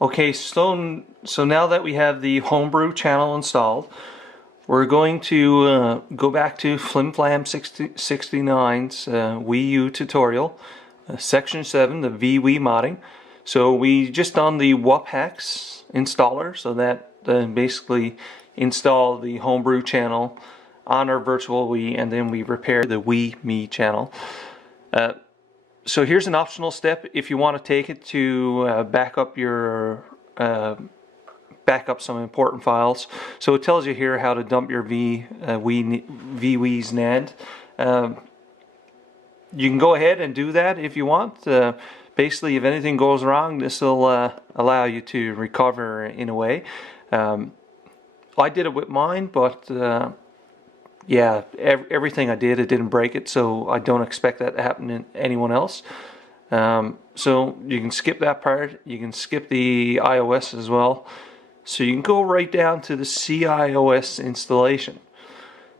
Okay, so now that we have the homebrew channel installed, we're going to go back to FlimFlam69's Wii U tutorial, section 7, the vWii modding. So we just done the wHacks installer, so that basically install the homebrew channel on our virtual Wii, and then we repair the Wii Me channel. So here's an optional step if you want to take it to back up some important files. So it tells you here how to dump your vWii's NAND. You can go ahead and do that if you want. Basically, if anything goes wrong, this will allow you to recover in a way. I did it with mine, but yeah, everything I did, it didn't break it, so I don't expect that to happen to anyone else. So you can skip that part. You can skip the iOS as well. So you can go right down to the cIOS installation.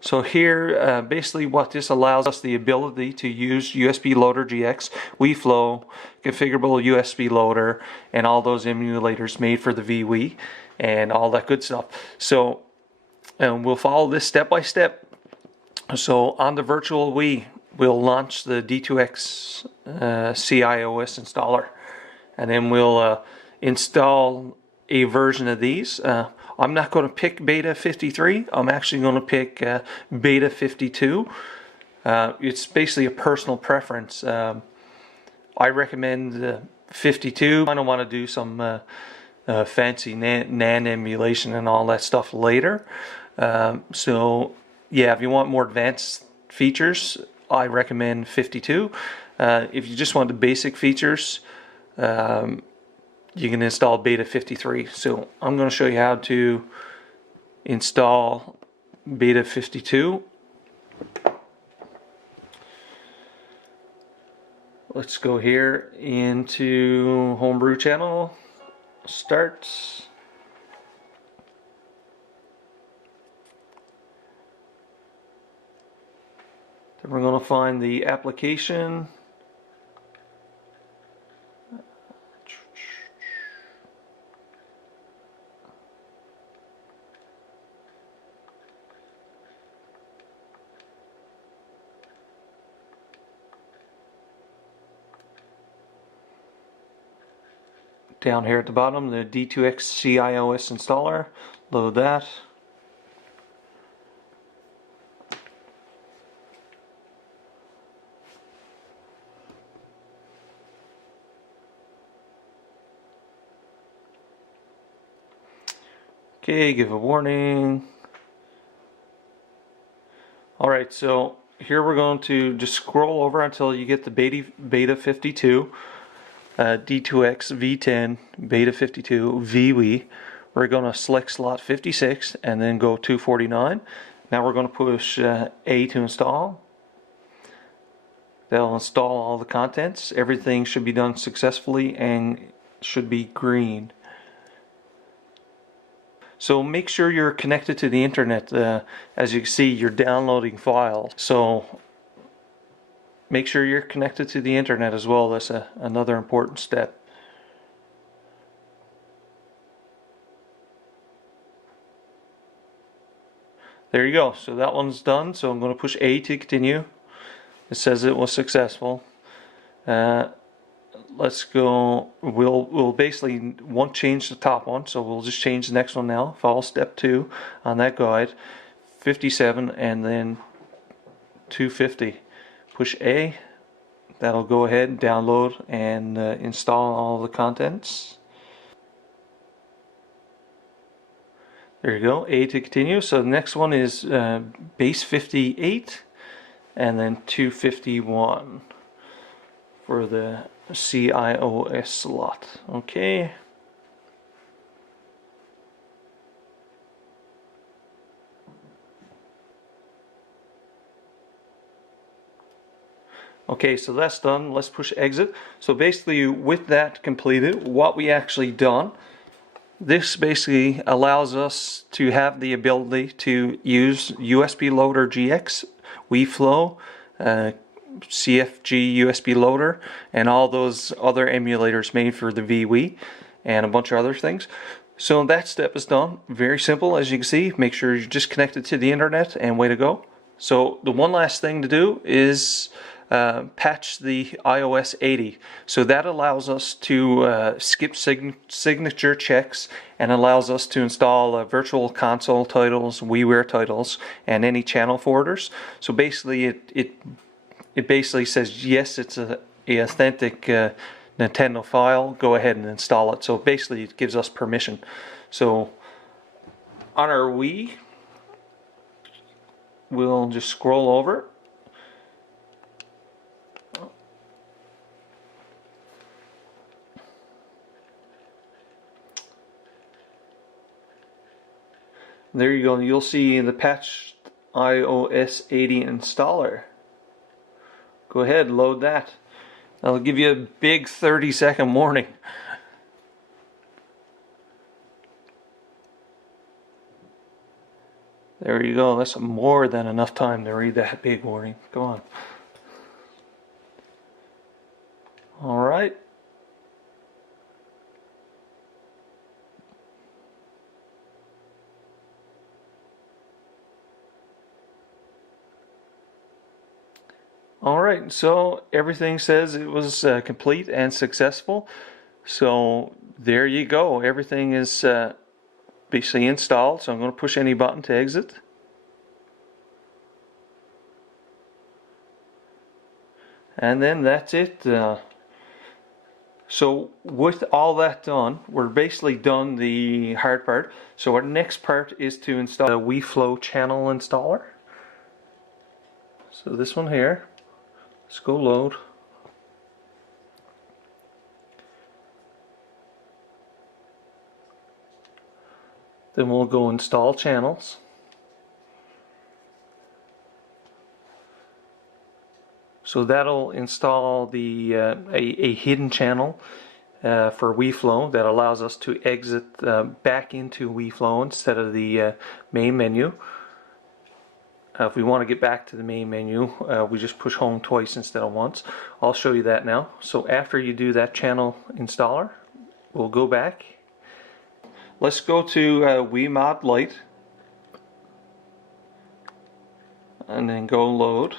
So here, basically what this allows us the ability to use USB Loader GX, WiiFlow, configurable USB loader, and all those emulators made for the vWii, and all that good stuff. So we'll follow this step by step. So on the virtual Wii, we'll launch the D2X cIOS installer, and then we'll install a version of these. I'm not going to pick beta 53. I'm actually going to pick beta 52. It's basically a personal preference. I recommend 52. I don't want to do some fancy NAND emulation and all that stuff later. So yeah, if you want more advanced features, I recommend 52. If you just want the basic features, you can install beta 53. So I'm going to show you how to install beta 52. Let's go here into homebrew channel, start. Then we're going to find the application. Down here at the bottom, the D2X cIOS installer. Load that. Okay, give a warning. Alright, so here we're going to just scroll over until you get the beta 52, D2X V10, beta 52, vWii. We're going to select slot 56 and then go 249. Now we're going to push A to install. That'll install all the contents. Everything should be done successfully and should be green. So make sure you're connected to the internet. As you can see, you're downloading files. So make sure you're connected to the internet as well. That's another important step. There you go. So that one's done. So I'm going to push A to continue. It says it was successful. Let's go. We'll basically won't change the top one, so we'll just change the next one now. Follow step 2 on that guide. 57 and then 250. Push A. That'll go ahead and download and install all the contents. There you go. A to continue. So the next one is base 58 and then 251 for the cIOS slot. Okay. Okay, so that's done. Let's push exit. So basically, with that completed, what we actually done, this basically allows us to have the ability to use USB Loader GX, WiiFlow, CFG USB Loader, and all those other emulators made for the vWii. and a bunch of other things. So that step is done. Very simple, as you can see. Make sure you're just connected to the internet, and way to go. So the one last thing to do is patch the iOS 80. So that allows us to skip signature checks and allows us to install virtual console titles, WiiWare titles, and any channel forwarders. So basically it basically says yes, it's a authentic Nintendo file, go ahead and install it. So basically it gives us permission. So on our Wii, we'll just scroll over. There you go, you'll see the patched iOS 80 installer. Go ahead, load that. That'll give you a big 30-second warning. There you go, that's more than enough time to read that big warning. Go on. Alright. Alright, so everything says it was complete and successful. So there you go, everything is basically installed. So I'm going to push any button to exit. And then that's it. So with all that done, we're basically done the hard part. So our next part is to install the WiiFlow channel installer. So this one here. Let's go load. Then we'll go install channels. So that'll install the a hidden channel for WiiFlow that allows us to exit back into WiiFlow instead of the main menu. If we want to get back to the main menu, we just push home twice instead of once. I'll show you that now. So after you do that channel installer, we'll go back. Let's go to WiiMod Lite and then go load.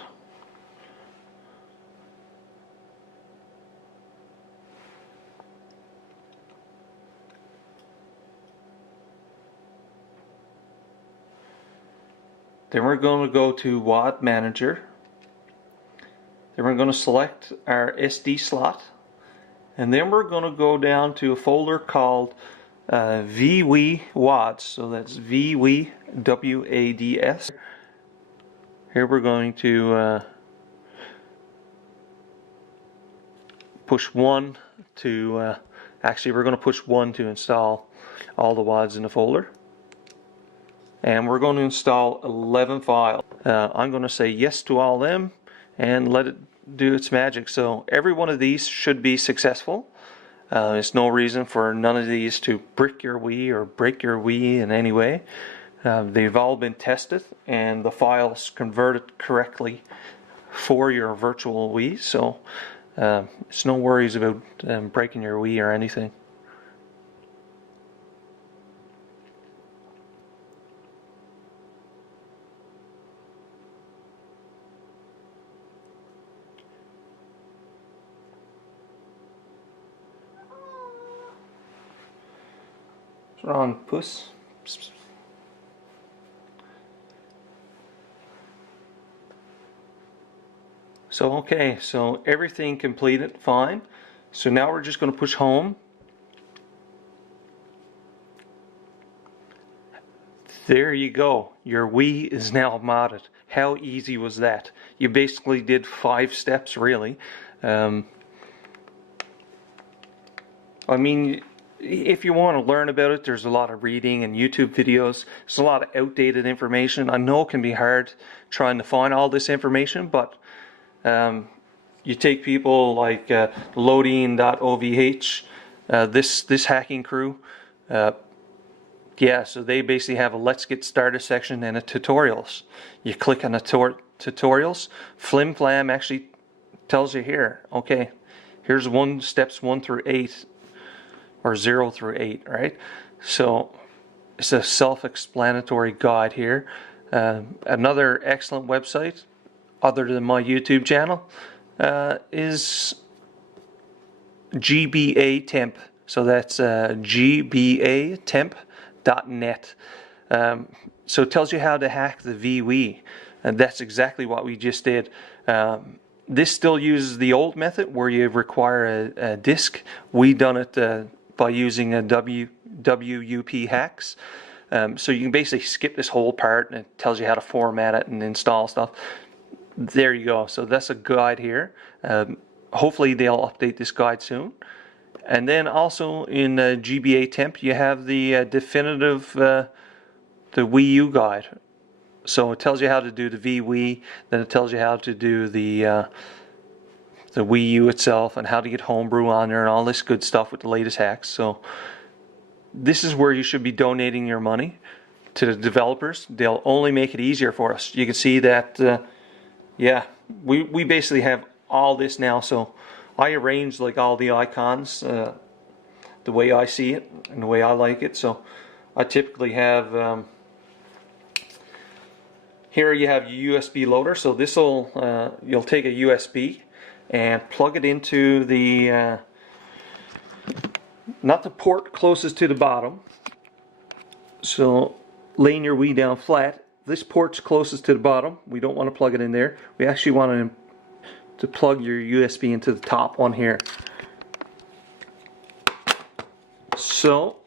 Then we're going to go to WAD Manager. Then we're going to select our SD slot. And then we're going to go down to a folder called vWii WADs. So that's vWii, W-A-D-S. Here we're going to push 1 to, actually we're going to push 1 to install all the WADs in the folder. And we're going to install 11 files. I'm going to say yes to all of them and let it do its magic. So every one of these should be successful. There's no reason for none of these to brick your Wii or break your Wii in any way. They've all been tested and the files converted correctly for your virtual Wii. So it's no worries about breaking your Wii or anything. What's wrong, puss? So okay, so everything completed fine. So now we're just going to push home. There you go. Your Wii is now modded. How easy was that? You basically did 5 steps, really. I mean, if you want to learn about it, there's a lot of reading and YouTube videos. There's a lot of outdated information. I know it can be hard trying to find all this information, but you take people like loadiine.ovh, this hacking crew. Yeah, so they basically have a Let's Get Started section and a tutorials. You click on the tutorials. Flim Flam actually tells you here, okay, here's steps 1 through 8. or 0 through 8, right? So it's a self-explanatory guide here. Another excellent website, other than my YouTube channel, is GBA Temp. So that's gbatemp.net. So it tells you how to hack the vWii, and that's exactly what we just did. This still uses the old method where you require a disk. We done it by using a WUP hacks. So you can basically skip this whole part, and it tells you how to format it and install stuff. There you go. So that's a guide here. Hopefully they'll update this guide soon. And then also in GBA Temp, you have the definitive the Wii U guide. So it tells you how to do the vWii, then it tells you how to do the Wii U itself, and how to get homebrew on there, and all this good stuff with the latest hacks. So this is where you should be donating your money to the developers. They'll only make it easier for us. You can see that, yeah, we basically have all this now. So I arrange like all the icons the way I see it and the way I like it. So I typically have here you have your USB loader. So this will you'll take a USB and plug it into the not the port closest to the bottom. So laying your Wii down flat, this port's closest to the bottom. We don't want to plug it in there. We actually want to plug your USB into the top one here. So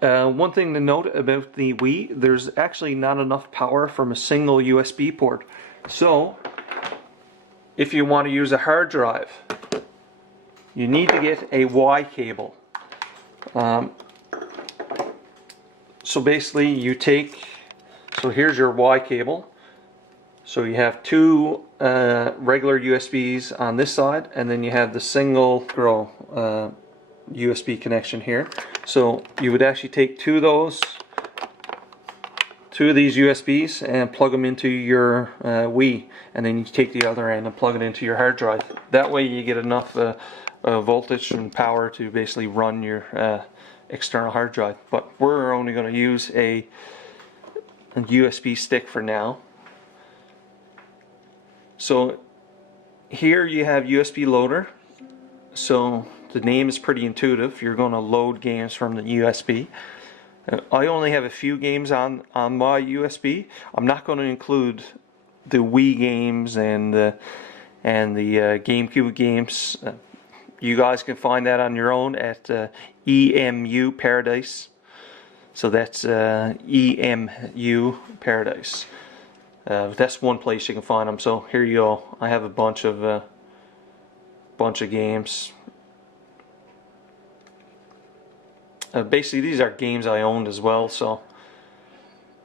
one thing to note about the Wii, there's actually not enough power from a single USB port. So if you want to use a hard drive, you need to get a Y cable. So basically you take, so here's your Y cable. So you have two regular USBs on this side, and then you have the single USB connection here. So you would actually take two of these USBs and plug them into your Wii, and then you take the other end and plug it into your hard drive. That way you get enough voltage and power to basically run your external hard drive. But we're only going to use a USB stick for now. So here you have USB loader. So the name is pretty intuitive. You're going to load games from the USB. I only have a few games on my USB. I'm not going to include the Wii games and the GameCube games. You guys can find that on your own at EMU Paradise. So that's EMU Paradise. That's one place you can find them. So here you go. I have a bunch of games. Basically, these are games I owned as well. So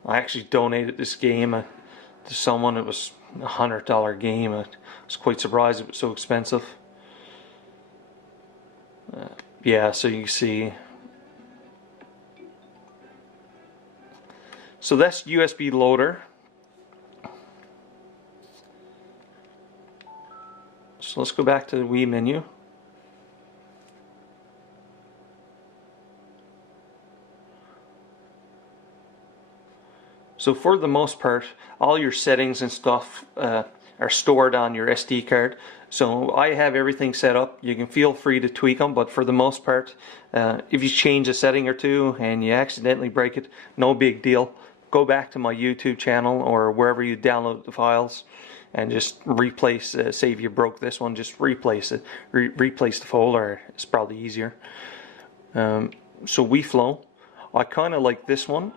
I actually donated this game to someone. It was a $100 game. I was quite surprised it was so expensive. Yeah, so you can see. So that's USB loader. So let's go back to the Wii menu. So for the most part, all your settings and stuff are stored on your SD card. So I have everything set up. You can feel free to tweak them, but for the most part, if you change a setting or two and you accidentally break it, no big deal. Go back to my YouTube channel or wherever you download the files and just replace, say if you broke this one, just replace it. Replace the folder, it's probably easier. So WiiFlow, I kind of like this one.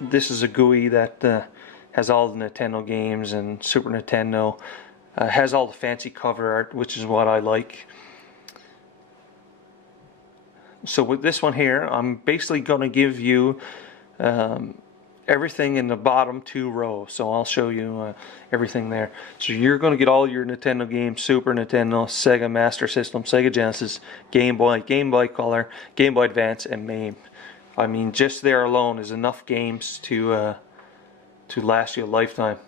This is a GUI that has all the Nintendo games and Super Nintendo. Has all the fancy cover art, which is what I like. So with this one here, I'm basically going to give you everything in the bottom two rows. So I'll show you everything there. So you're going to get all your Nintendo games: Super Nintendo, Sega Master System, Sega Genesis, Game Boy, Game Boy Color, Game Boy Advance, and MAME. I mean, just there alone is enough games to last you a lifetime.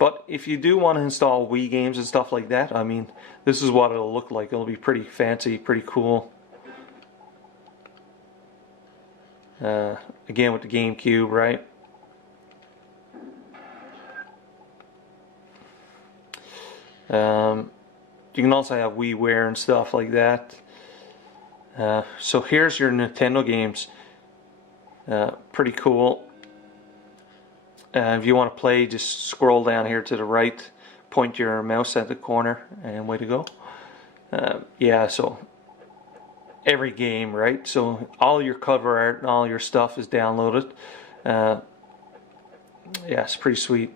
But if you do want to install Wii games and stuff like that, I mean, this is what it'll look like. It'll be pretty fancy, pretty cool. Again with the GameCube, right? You can also have WiiWare and stuff like that. So here's your Nintendo games. Pretty cool. If you want to play, just scroll down here to the right, point your mouse at the corner, and way to go. Yeah, so every game, right? So all your cover art and all your stuff is downloaded. Yeah, it's pretty sweet.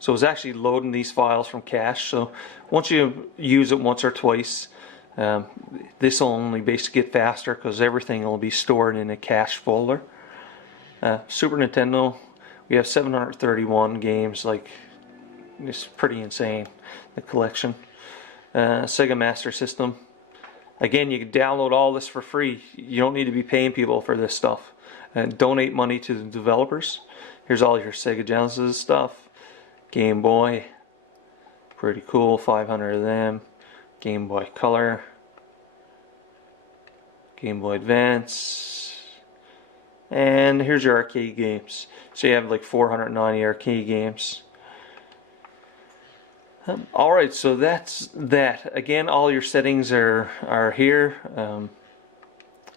So it's actually loading these files from cache. So once you use it once or twice, this will only basically get faster because everything will be stored in a cache folder. Super Nintendo, we have 731 games. Like, it's pretty insane, the collection. Sega Master System. Again, you can download all this for free. You don't need to be paying people for this stuff. Donate money to the developers. Here's all your Sega Genesis stuff. Game Boy, pretty cool, 500 of them. Game Boy Color, Game Boy Advance, and here's your arcade games. So you have like 490 arcade games. Alright, so that's that. Again, all your settings are here.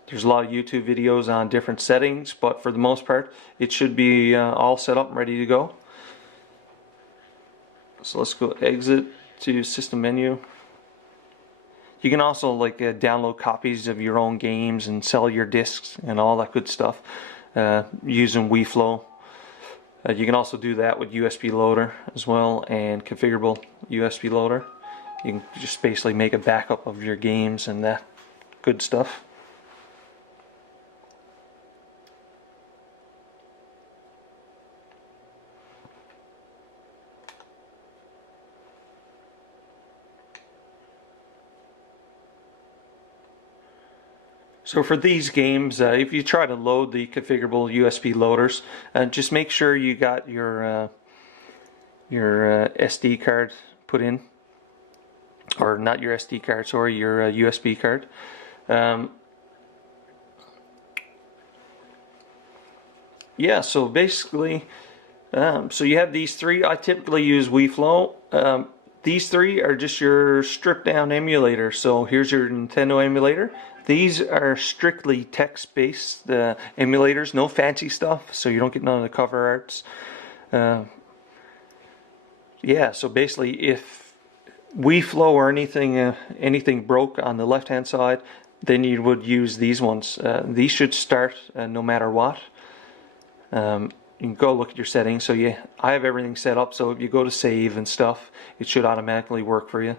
There's a lot of YouTube videos on different settings, but for the most part, it should be all set up and ready to go. So let's go exit to system menu. You can also like download copies of your own games and sell your discs and all that good stuff using WiiFlow. You can also do that with USB loader as well, and configurable USB loader. You can just basically make a backup of your games and that good stuff. So for these games, if you try to load the configurable USB loaders, just make sure you got your SD card put in, or not your SD card, sorry, your USB card. Yeah, so basically, so you have these three. I typically use WiiFlow. These three are just your stripped down emulator. So here's your Nintendo emulator. These are strictly text-based emulators, no fancy stuff, so you don't get none of the cover arts. Yeah, so basically, if WiiFlow or anything broke on the left-hand side, then you would use these ones. These should start no matter what. You can go look at your settings. So yeah, I have everything set up, so if you go to save and stuff, it should automatically work for you.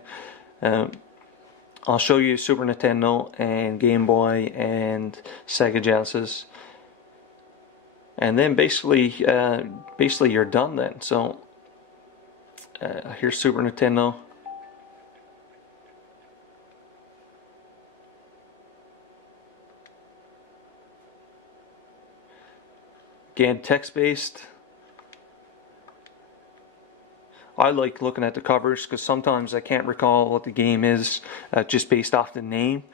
I'll show you Super Nintendo and Game Boy and Sega Genesis, and then basically you're done then. So here's Super Nintendo. Again, text-based. I like looking at the covers because sometimes I can't recall what the game is just based off the name.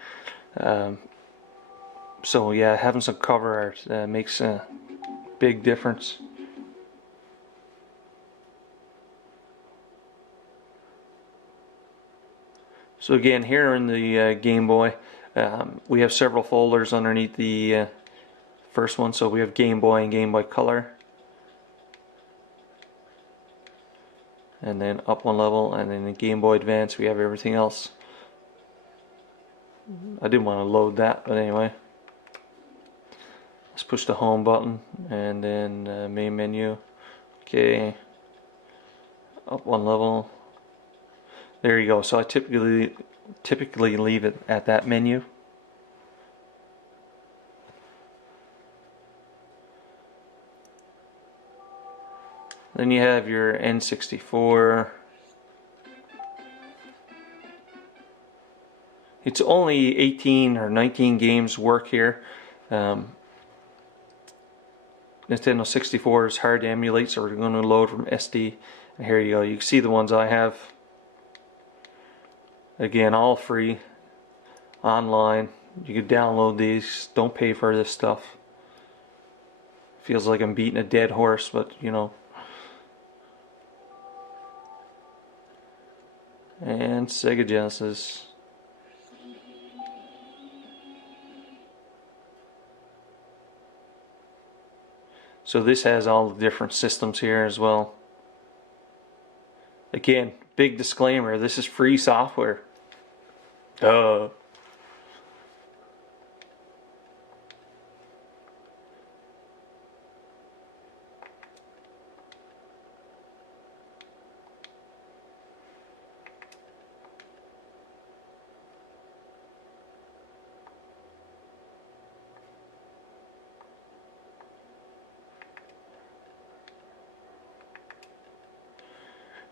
So yeah, having some cover art makes a big difference. So again, here in the Game Boy, we have several folders underneath the first one. So we have Game Boy and Game Boy Color. And then up one level, and then in Game Boy Advance we have everything else. I didn't want to load that, but anyway. Let's push the home button, and then main menu. Okay. Up one level. There you go. So I typically leave it at that menu. Then you have your N64. It's only 18 or 19 games work here. Nintendo 64 is hard to emulate, so we're going to load from SD. And here you go. You can see the ones I have. Again, all free, online. You can download these. Don't pay for this stuff. Feels like I'm beating a dead horse, but you know. And Sega Genesis. So this has all the different systems here as well. Again, big disclaimer, this is free software. Duh.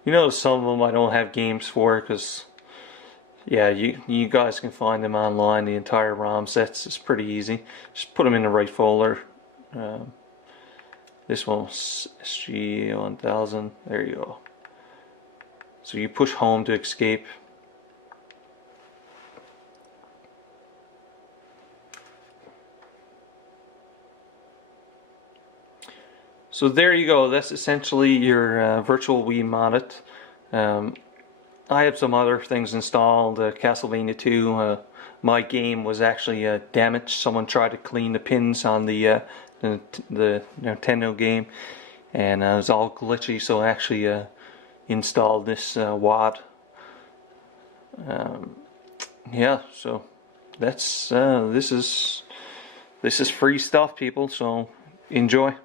You know, some of them I don't have games for because, yeah, you guys can find them online. The entire ROM sets is pretty easy. Just put them in the right folder. Um, this one's SG1000. There you go. So you push home to escape. So there you go. That's essentially your virtual Wii modded. I have some other things installed. Castlevania 2. My game was actually damaged. Someone tried to clean the pins on the Nintendo game, and it was all glitchy. So I actually installed this WAD. Yeah. So that's this is free stuff, people. So enjoy.